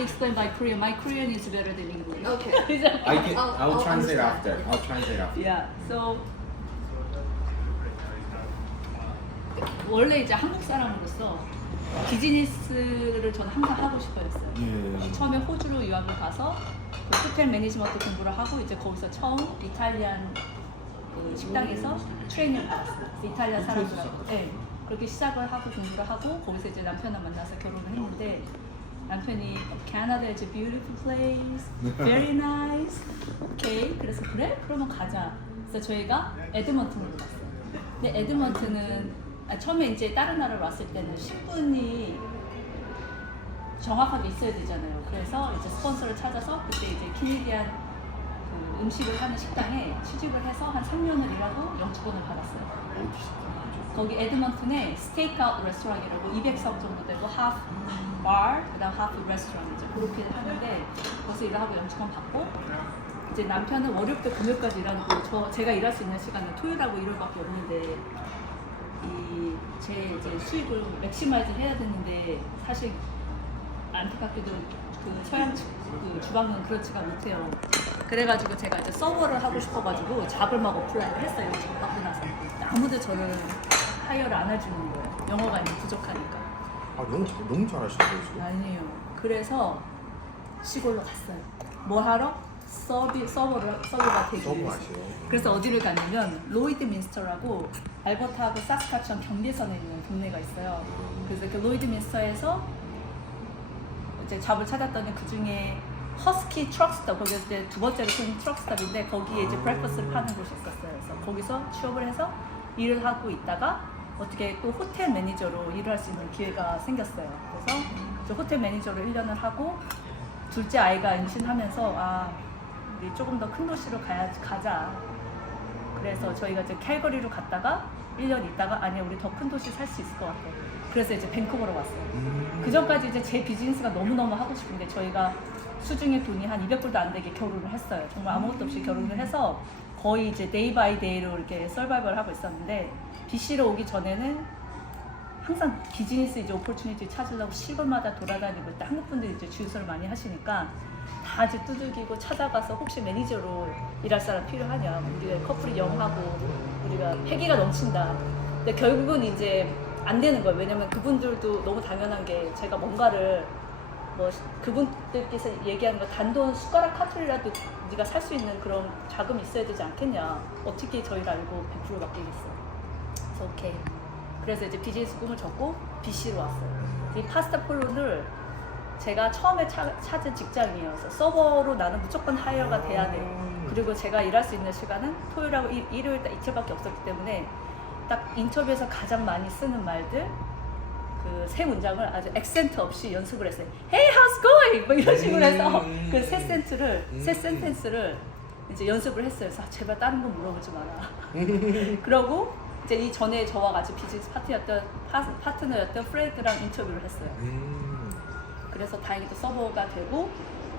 to explain by Korean. My Korean is better than English. Okay. I'll translate understand. after. I'll translate after. Yeah. So 원래 이제 한국 사람으로서 비즈니스를 저는 항상 하고 싶어했어요. 예. 처음에 호주로 유학을 가서 그 호텔 매니지먼트 공부를 하고 이제 거기서 처음 이탈리안 그 식당에서 트레이닝을 받았어요. 이탈리아 사람들하고. 네. 그렇게 시작을 하고 공부를 하고 거기서 이제 남편을 만나서 결혼을 했는데 남편이 캐나다 is a beautiful place, very nice. 오케이. 그래서 그래? 그러면 가자. 그래서 저희가 에드먼튼으로 갔어요. 근데 에드먼튼은 처음에 이제 다른 나라로 왔을 때는 신분이 정확하게 있어야 되잖아요. 그래서 이제 스폰서를 찾아서 그때 이제 캐네디안 그 음식을 하는 식당에 취직을 해서 한 3년을 일하고 영주권을 받았어요. 거기 에드먼튼에 스테이크아웃 레스토랑이라고 200석 정도 되고 하프 바, 그다음 하프 레스토랑이죠. 그렇게 하는데 거기서 일을 하고 영주권 받고 이제 남편은 월요일부터 금요일까지 일하는 거 제가 일할 수 있는 시간은 토요일하고 일요일밖에 없는데 제 이제 수익을 맥시마이즈 해야 되는데 사실 안타깝게도 그 서양 그 주방은 그렇지가 못해요. 그래가지고 제가 이제 서버를 하고 싶어가지고 잡을 막 어플라이를 했어요. 저 받고 나서 아무도 저를 하이어를 안 해주는 거예요. 영어가 이제 부족하니까. 아 너무 잘하시네요 지금. 아니에요. 그래서 시골로 갔어요. 뭐 하러? 서버가 되기 서버 위해서. 하시요. 그래서 어디를 갔냐면 로이드 민스터라고 알버타하고 사스카천 경계선에 있는 동네가 있어요. 그래서 그 로이드 민스터에서 이제 잡을 찾았더니 그 중에 허스키 트럭스톱, 거기 이제 두 번째로 큰 트럭스톱인데 거기에 이제 브렉퍼스트를 파는 곳이 있었어요. 그래서 거기서 취업을 해서 일을 하고 있다가 어떻게 또 호텔 매니저로 일을 할 수 있는 기회가 생겼어요. 그래서 이제 호텔 매니저로 1년을 하고 둘째 아이가 임신하면서 우리 조금 더 큰 도시로 가자. 그래서 저희가 이제 캘거리로 갔다가 1년 있다가 아니 우리 더 큰 도시 살 수 있을 것 같아. 그래서 이제 밴쿠버로 왔어요. 그 전까지 이제 제 비즈니스가 너무너무 하고 싶은데 저희가 수중에 돈이 한 200불도 안 되게 결혼을 했어요. 정말 아무것도 없이 결혼을 해서 거의 이제 데이 바이 데이로 이렇게 서바이벌 하고 있었는데 BC로 오기 전에는 항상 비즈니스 이제 오퍼튜니티 찾으려고 시골마다 돌아다니고 때 한국 분들이 이제 주유소를 많이 하시니까 다 이제 두들기고 찾아가서 혹시 매니저로 일할 사람 필요하냐. 우리가 커플이 영하고 우리가 패기가 넘친다. 근데 결국은 이제 안 되는 거예요. 왜냐면 그분들도 너무 당연한 게 제가 뭔가를 뭐 그분들께서 얘기하는 거 단돈 숟가락 카트라도 네가 살 수 있는 그런 자금이 있어야 되지 않겠냐. 어떻게 저희를 알고 100% 맡기겠어. 그래서 오케이. 그래서 이제 비즈니스 꿈을 접고 BC로 왔어요. 이 파스타폴로를 제가 처음에 찾은 직장이에요. 그래서 서버로 나는 무조건 하이어가 돼야 돼. 그리고 제가 일할 수 있는 시간은 토요일하고 일요일 이틀밖에 없었기 때문에 딱 인터뷰에서 가장 많이 쓰는 말들 그 세 문장을 아주 액센트 없이 연습을 했어요. Hey, how's going? 뭐 이런 식으로 해서 그 세 센텐스를 이제 연습을 했어요. 그래서 제발 다른 거 물어보지 마라. 그러고 이제 이 전에 저와 같이 비즈니스 파트너였던 프레드랑 인터뷰를 했어요. 그래서 다행히도 서버가 되고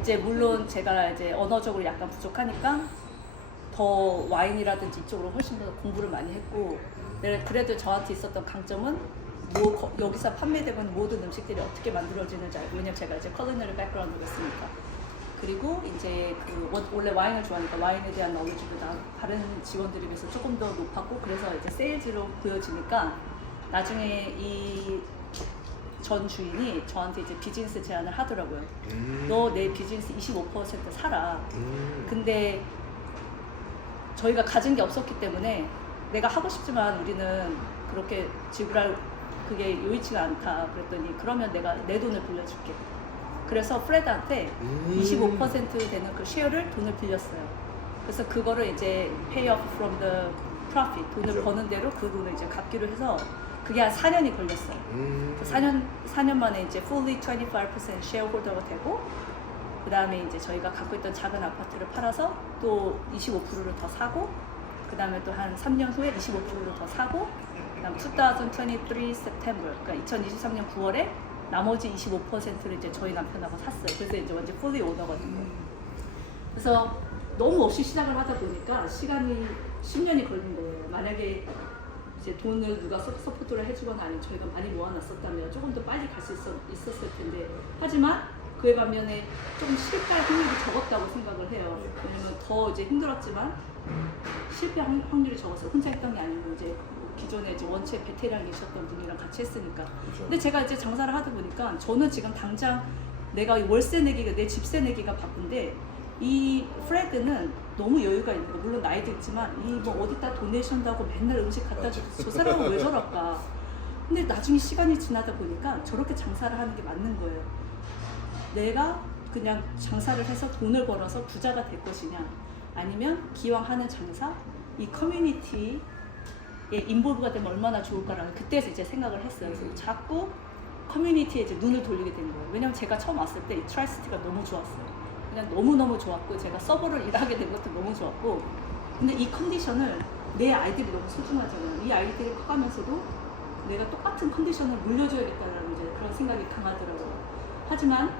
이제 물론 제가 이제 언어적으로 약간 부족하니까 더 와인이라든지 이쪽으로 훨씬 더 공부를 많이 했고 그래도 저한테 있었던 강점은 여기서 판매되고 있는 모든 음식들이 어떻게 만들어지는지 알고 왜냐면 제가 이제 컬리너리 백그라운드가 있으니까 그리고 이제 원래 와인을 좋아하니까 와인에 대한 너리지도 다른 직원들에 비해서 조금 더 높았고 그래서 이제 세일즈로 보여지니까 나중에 이 전 주인이 저한테 이제 비즈니스 제안을 하더라고요. 너 내 비즈니스 25% 사라. 근데 저희가 가진 게 없었기 때문에 내가 하고 싶지만 우리는 그렇게 지불할 그게 요의치가 않다. 그랬더니 그러면 내가 내 돈을 빌려줄게. 그래서 프레드한테 25% 되는 그 쉐어를 돈을 빌렸어요. 그래서 그거를 이제 pay off from the profit 돈을 버는 대로 그 돈을 이제 갚기로 해서 그게 한 4년이 걸렸어요. 4년 만에 이제 fully 25% 쉐어홀더가 되고 그 다음에 이제 저희가 갖고 있던 작은 아파트를 팔아서 또 25%를 더 사고 그 다음에 또 한 3년 후에 25%를 더 사고 그 다음 2023 September 그러니까 2023년 9월에 나머지 25%를 이제 저희 남편하고 샀어요. 그래서 이제 완전 fully 오너거든요. 그래서 너무 없이 시작을 하다 보니까 시간이 10년이 걸린 거예요. 만약에 이제 돈을 누가 서포트를 해주거나 아니면 저희가 많이 모아놨었다면 조금 더 빨리 갈 수 있었을 텐데 하지만 그에 반면에 좀 실패할 확률이 적었다고 생각을 해요. 왜냐면 더 이제 힘들었지만 실패 확률이 적었어요. 혼자 했던 게 아니고 이제 기존에 이제 원체 베테랑이셨던 분이랑 같이 했으니까. 그렇죠. 근데 제가 이제 장사를 하다 보니까 저는 지금 당장 내가 월세 내기가 내 집세 내기가 바쁜데 이 프레드는 너무 여유가 있는 거. 물론 나이도 있지만 이 뭐 어디다 도네이션도 하고 맨날 음식 갖다 주고 저 사람은 왜 저럴까. 근데 나중에 시간이 지나다 보니까 저렇게 장사를 하는 게 맞는 거예요. 내가 그냥 장사를 해서 돈을 벌어서 부자가 될 것이냐 아니면 기왕 하는 장사 이 커뮤니티에 인볼브가 되면 얼마나 좋을까라는 그때서 이제 생각을 했어요. 그래서 자꾸 커뮤니티에 이제 눈을 돌리게 된 거예요. 왜냐면 제가 처음 왔을 때 이 트라이시티가 너무 좋았어요. 그냥 너무너무 좋았고 제가 서버를 일하게 된 것도 너무 좋았고 근데 이 컨디션을 내 아이들이 너무 소중하잖아요. 이 아이들이 커가면서도 내가 똑같은 컨디션을 물려줘야겠다는 이제 그런 생각이 강하더라고요. 하지만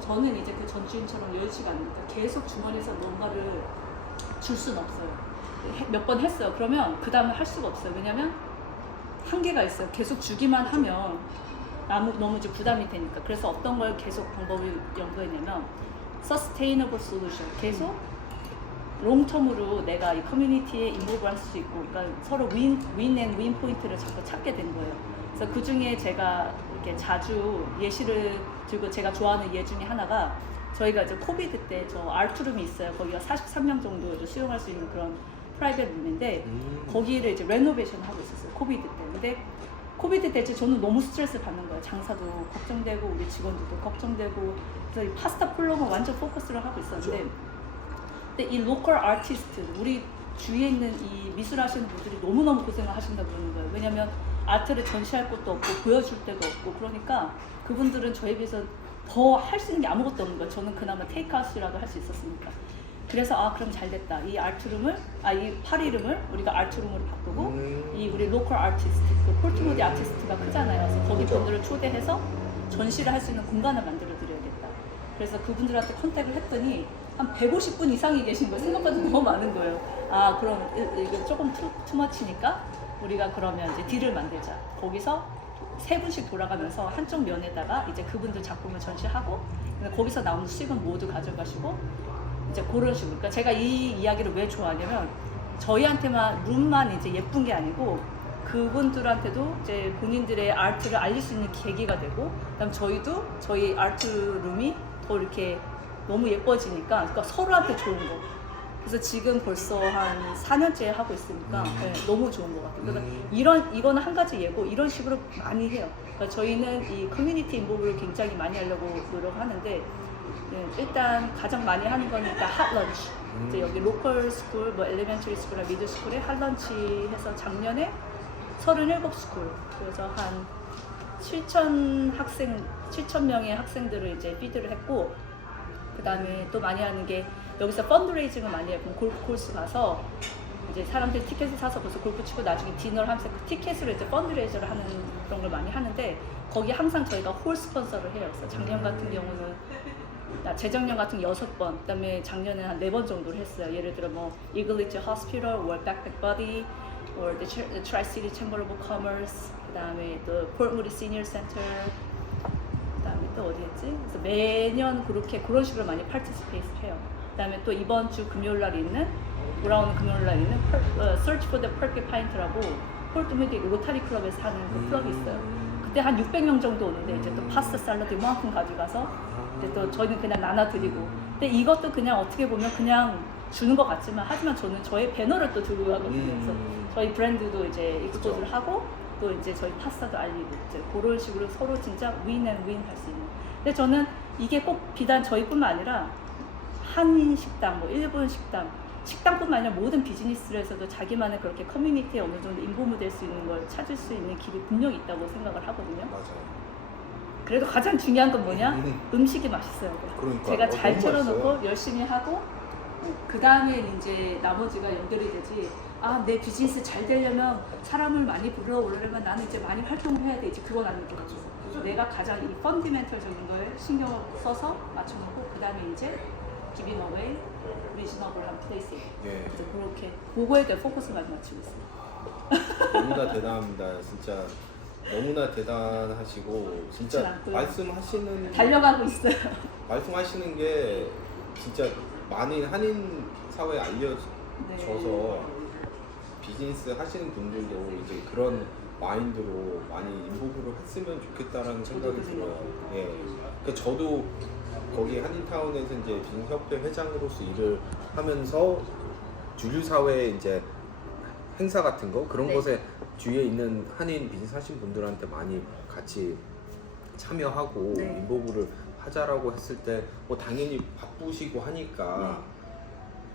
저는 이제 그 전주인처럼 여유치가 않으니까 계속 주머니에서 뭔가를 줄 수는 없어요. 몇 번 했어요. 그러면 그 다음에 할 수가 없어요. 왜냐면 한계가 있어요. 계속 주기만 하면 너무 이제 부담이 되니까. 그래서 어떤 걸 계속 방법을 연구했냐면 Sustainable Solution. 계속 롱텀으로 내가 이 커뮤니티에 인볼브 할 수 있고 그러니까 서로 윈 앤 윈 포인트를 자꾸 찾게 된 거예요. 그래서 그 중에 제가 이렇게 자주 예시를 들고 제가 좋아하는 예 중에 하나가 저희가 이제 코비드 때 저 아트룸이 있어요. 거기가 43명 정도 이제 수용할 수 있는 그런 프라이빗 룸인데 거기를 이제 레노베이션 하고 있었어요. 코비드 때. 근데 코비드 때 저는 너무 스트레스 받는 거예요. 장사도 걱정되고 우리 직원들도 걱정되고 그래서 이 파스타 폴로만 완전 포커스를 하고 있었는데 근데 이 로컬 아티스트 우리 주위에 있는 이 미술 하시는 분들이 너무너무 고생을 하신다고 그러는 거예요. 왜냐면 아트를 전시할 곳도 없고 보여줄 데도 없고 그러니까 그분들은 저에 비해서 더 할 수 있는 게 아무것도 없는 거예요. 저는 그나마 테이크아웃이라도 할 수 있었으니까. 그래서 그럼 잘 됐다. 이 아트룸을 이 파리룸을 우리가 아트룸으로 바꾸고 이 우리 로컬 아티스트 그 폴트모디 아티스트가 크잖아요. 그래서 거기 분들을 초대해서 전시를 할 수 있는 공간을 만들어 드려야겠다. 그래서 그분들한테 컨택을 했더니 한 150분 이상이 계신 거예요. 생각보다 너무 많은 거예요. 그럼 이거 조금 투머치니까 우리가 그러면 이제 딜을 만들자. 거기서 3분씩 돌아가면서 한쪽 면에다가 이제 그분들 작품을 전시하고 거기서 나오는 수익은 모두 가져가시고 이제 그런 식으로. 그러니까 제가 이 이야기를 왜 좋아하냐면 저희한테만 룸만 이제 예쁜 게 아니고 그분들한테도 이제 본인들의 아트를 알릴 수 있는 계기가 되고 그다음 저희도 저희 아트룸이 더 이렇게 너무 예뻐지니까 그러니까 서로한테 좋은 거. 그래서 지금 벌써 한 4년째 하고 있으니까 네, 너무 좋은 것 같아요. 그러니까 이거는 한 가지 예고 이런 식으로 많이 해요. 그러니까 저희는 이 커뮤니티 인볼브를 굉장히 많이 하려고 노력하는데 일단 가장 많이 하는 건 일단 핫런치. 이제 여기 로컬 스쿨, 뭐 엘리멘터리 스쿨이나 미들 스쿨에 핫런치 해서 작년에 37스쿨 그래서 한 7,000명의 학생들을 이제 피드를 했고 그 다음에 또 많이 하는 게 여기서 펀드레이징을 많이 해요. 골프 코스 가서 이제 사람들이 티켓을 사서 거기서 골프 치고 나중에 디너를 하면서 그 티켓으로 이제 펀드레이저를 하는 그런 걸 많이 하는데 거기 항상 저희가 홀 스폰서를 해요. 그래서 작년 같은 경우는 재작년 같은 6번, 그다음에 작년에 한 4번 정도를 했어요. 예를 들어 뭐 이글리치 호스피털, or Backpack Buddy, or the Tri-City Chamber of Commerce, 그다음에 또 포트무디 시니어 센터, 그다음에 또 어디였지? 그래서 매년 그런 식으로 많이 파티시페이트 해요. 그다음에 또 이번 주 금요일 날 있는 돌아오는 금요일 날 있는 Search for the Porcupine라고 폴트무디 로타리 클럽에서 하는 그 클럽이 있어요. 그때 한 600명 정도 오는데 이제 또 파스타 샐러드 이만큼 가져가서 이제 또 저희는 그냥 나눠드리고 근데 이것도 그냥 어떻게 보면 그냥 주는 것 같지만 하지만 저는 저의 배너를 또 들고 가거든요. 그래서 저희 브랜드도 이제 익스포즈를 하고 또 이제 저희 파스타도 알리고 이제 그런 식으로 서로 진짜 윈 앤 윈 할 수 있는. 근데 저는 이게 꼭 비단 저희뿐만 아니라 한인 식당, 뭐 일본 식당뿐만 아니라 모든 비즈니스에서도 자기만의 그렇게 커뮤니티에 어느 정도 인볼브 될 수 있는 걸 찾을 수 있는 길이 분명히 있다고 생각을 하거든요. 맞아요. 그래도 가장 중요한 건 뭐냐? 음식이 맛있어야 돼. 그러니까, 제가 잘 너무 차려놓고 맛있어요. 열심히 하고 그 다음에 이제 나머지가 연결이 되지. 내 비즈니스 잘 되려면 사람을 많이 불러오려면 나는 이제 많이 활동을 해야 돼. 이제 그건 아니거든요. 내가 가장 이 펀디멘털적인 거에 신경을 써서 맞춰놓고 그 다음에 이제 giving away, reasonable한 플레이스. 예. 그래서 그렇게 그거에 대해 포커스 많이 맞추고 있어요. 너무 다 대단합니다. 진짜 너무나 대단하시고 진짜 않고요. 달려가고 있어요. 말씀하시는 게 진짜 많은 한인 사회에 알려져서 네. 비즈니스 하시는 분들도 이제 그런 마인드로 많이 인보브를 했으면 좋겠다라는 생각이 그 들어요. 생각입니다. 예. 그러니까 저도 거기 한인타운에서 이제 비즈니스 협회 회장으로서 일을 하면서 주류 사회 이제 행사 같은 거 그런 네. 것에 주위에 있는 한인 비즈니스 하신 분들한테 많이 같이 참여하고 네. 인보브를 하자라고 했을 때 뭐 당연히 바쁘시고 하니까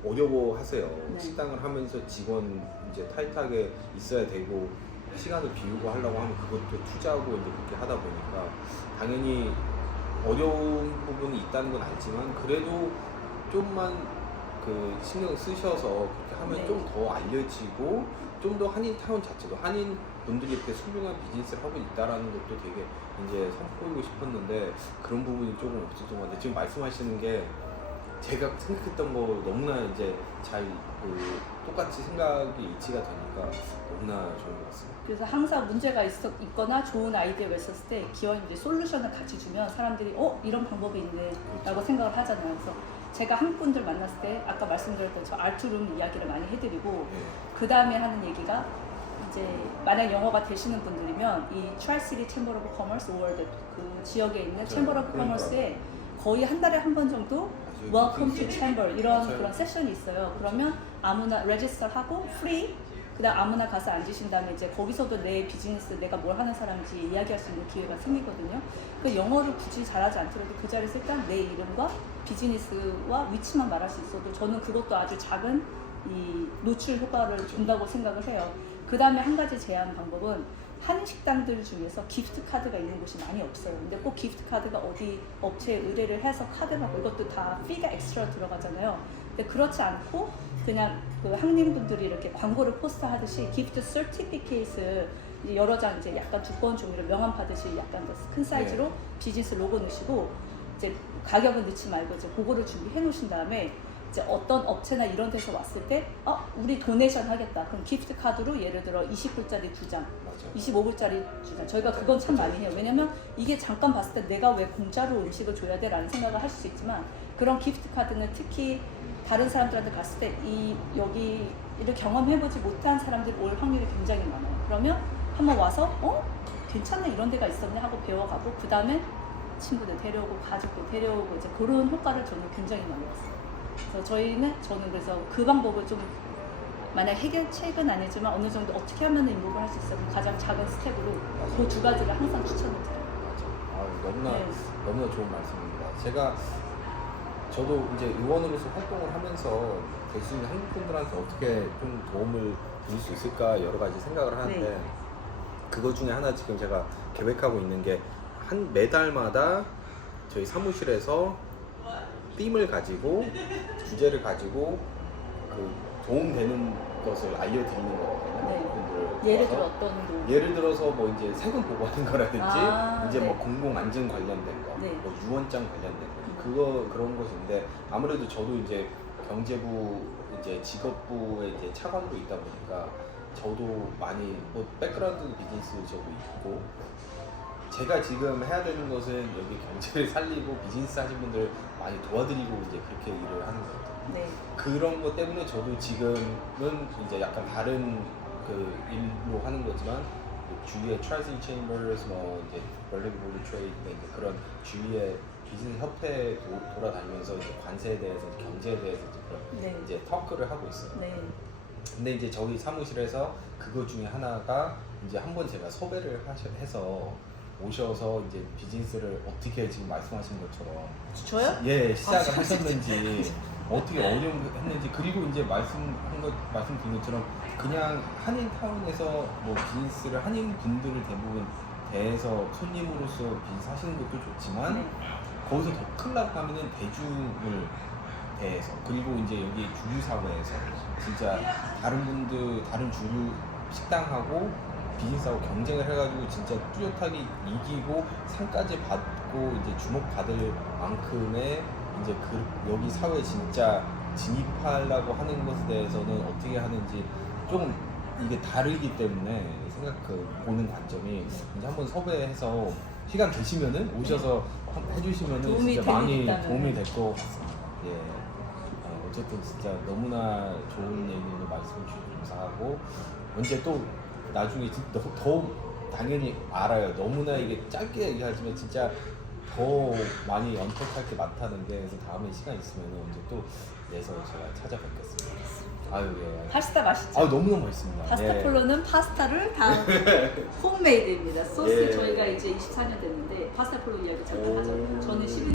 어려워하세요. 네. 식당을 하면서 직원 이제 타이트하게 있어야 되고 시간을 비우고 하려고 하면 그것도 투자하고 이제 그렇게 하다 보니까 당연히 어려운 부분이 있다는 건 알지만 그래도 좀만 그 신경 쓰셔서 그렇게 하면 네. 좀 더 알려지고 좀 더 한인타운 자체도 한인 분들이 이렇게 훌륭한 비즈니스를 하고 있다라는 것도 되게 이제 선보이고 싶었는데 그런 부분이 조금 없었던 것 같아요. 지금 말씀하시는 게 제가 생각했던 거 너무나 이제 잘 똑같이 생각이 일치가 되니까 너무나 좋은 것 같습니다. 그래서 항상 문제가 있거나 좋은 아이디어가 있었을 때 기왕 이제 솔루션을 같이 주면 사람들이 이런 방법이 있네 라고 생각을 하잖아요. 그래서 제가 한국 분들 만났을 때 아까 말씀드렸던 저 알투룸 이야기를 많이 해드리고 그 다음에 하는 얘기가 이제 만약 영어가 되시는 분들이면 이 트라이시티 챔버 오브 커머스 월드 그 지역에 있는 챔버 오브 커머스에 거의 한 달에 한 번 정도 Welcome to Chamber 이런 맞아요. 그런 세션이 있어요. 그러면 아무나 레지스터 하고 프리 그다음 아무나 가서 앉으신 다음에 이제 거기서도 내 비즈니스 내가 뭘 하는 사람인지 이야기할 수 있는 기회가 생기거든요. 그 영어를 굳이 잘하지 않더라도 그 자리에서 일단 내 이름과 비즈니스와 위치만 말할 수 있어도 저는 그것도 아주 작은 이 노출 효과를 준다고 생각을 해요. 그 다음에 한 가지 제안 방법은 한인 식당들 중에서 기프트 카드가 있는 곳이 많이 없어요. 근데 꼭 기프트 카드가 어디 업체에 의뢰를 해서 카드 받고 이것도 다 피가 엑스트라 들어가잖아요. 근데 그렇지 않고 그냥 그 한인분들이 이렇게 광고를 포스터 하듯이 기프트 서티피케이트 여러 장 이제 약간 두꺼운 종이로 명함 받듯이 약간 큰 사이즈로 비즈니스 로고 넣으시고 이제 가격은 넣지 말고 이제 그거를 준비해 놓으신 다음에 이제 어떤 업체나 이런 데서 왔을 때 우리 도네이션 하겠다. 그럼 기프트 카드로 예를 들어 20불짜리 2장, 25불짜리 2장. 저희가 그건 참 많이 해요. 왜냐면 이게 잠깐 봤을 때 내가 왜 공짜로 음식을 줘야 돼? 라는 생각을 할 수 있지만 그런 기프트 카드는 특히 다른 사람들한테 갔을 때 여기를 경험해보지 못한 사람들이 올 확률이 굉장히 많아요. 그러면 한번 와서 괜찮네 이런 데가 있었네 하고 배워가고 그 다음에 친구들 데려오고 가족들 데려오고 이제 그런 효과를 저는 굉장히 많이 봤어요. 그래서 저는 그래서 그 방법을 좀 만약 해결책은 아니지만 어느 정도 어떻게 하면 인복을 할 수 있어요. 가장 작은 스텝으로 그 두 가지를 항상 추천을 드려요. 너무나 좋은 말씀입니다. 저도 이제 의원으로서 활동을 하면서 될 수 있는 한국 분들한테 어떻게 좀 도움을 드릴 수 있을까 여러 가지 생각을 하는데 그거 중에 하나 지금 제가 계획하고 있는 게 매달마다 저희 사무실에서 팀을 가지고 주제를 가지고 그 도움되는 것을 알려드리는 거거든요. 예를 들어 어떤 도움? 예를 들어서 뭐 이제 세금 보고하는 거라든지 이제 뭐 공공 안전 관련된 거, 뭐 유언장 관련된 거 그런 것인데 아무래도 저도 이제 경제부 이제 직업부의 이제 차관으로 있다 보니까 저도 많이 뭐 백그라운드 비즈니스 저도 있고 제가 지금 해야 되는 것은 여기 경제를 살리고 비즈니스 하신 분들 많이 도와드리고 이제 그렇게 일을 하는 것 같아요. 그런 것 때문에 저도 지금은 이제 약간 다른 그 일로 하는 거지만 주위에 트라이시티 체인버스 뭐 이제 벌리브 보드 트레이드 이제 그런 주위에 비즈니스 협회 돌아다니면서 이제 관세에 대해서 경제에 대해서 이제 이제 터크를 하고 있어요. 근데 이제 저희 사무실에서 그것 중에 하나가 이제 한번 제가 섭외를 해서 오셔서 이제 비즈니스를 어떻게 지금 말씀하신 것처럼 저요? 예 시작을 하셨는지 어떻게 어려웠는지 그리고 이제 말씀드린 것처럼 그냥 한인타운에서 뭐 비즈니스를 한인 분들을 대부분 대해서 손님으로서 비즈니스 하시는 것도 좋지만 거기서 더 크려고 하면은 대중을 대해서 그리고 이제 여기 주류 사회에서 진짜 다른 주류 식당하고 비즈니스하고 경쟁을 해가지고 진짜 뚜렷하게 이기고 상까지 받고 이제 주목받을 만큼의 이제 여기 사회에 진짜 진입하려고 하는 것에 대해서는 어떻게 하는지 좀 이게 다르기 때문에 보는 관점이 이제 한번 섭외해서 시간 되시면은 오셔서 해주시면은 도움이 진짜 많이 되겠다는. 도움이 될 것 같습니다. 예. 어쨌든 진짜 너무나 좋은 얘기를 말씀 주셔서 감사하고 언제 또 나중에 더 당연히 알아요. 너무나 이게 짧게 얘기하지만 진짜 더 많이 언택할 게 많다는 게 그래서 다음에 시간 있으면 언제 또 내서 제가 찾아뵙겠습니다. 아유 예. 파스타 맛있죠? 아유 너무너무 맛있습니다. 파스타 예. 폴로는 파스타를 다 홈메이드입니다. 소스 예. 저희가 이제 24년 됐는데 파스타 폴로 이야기 잠깐 하죠. 저는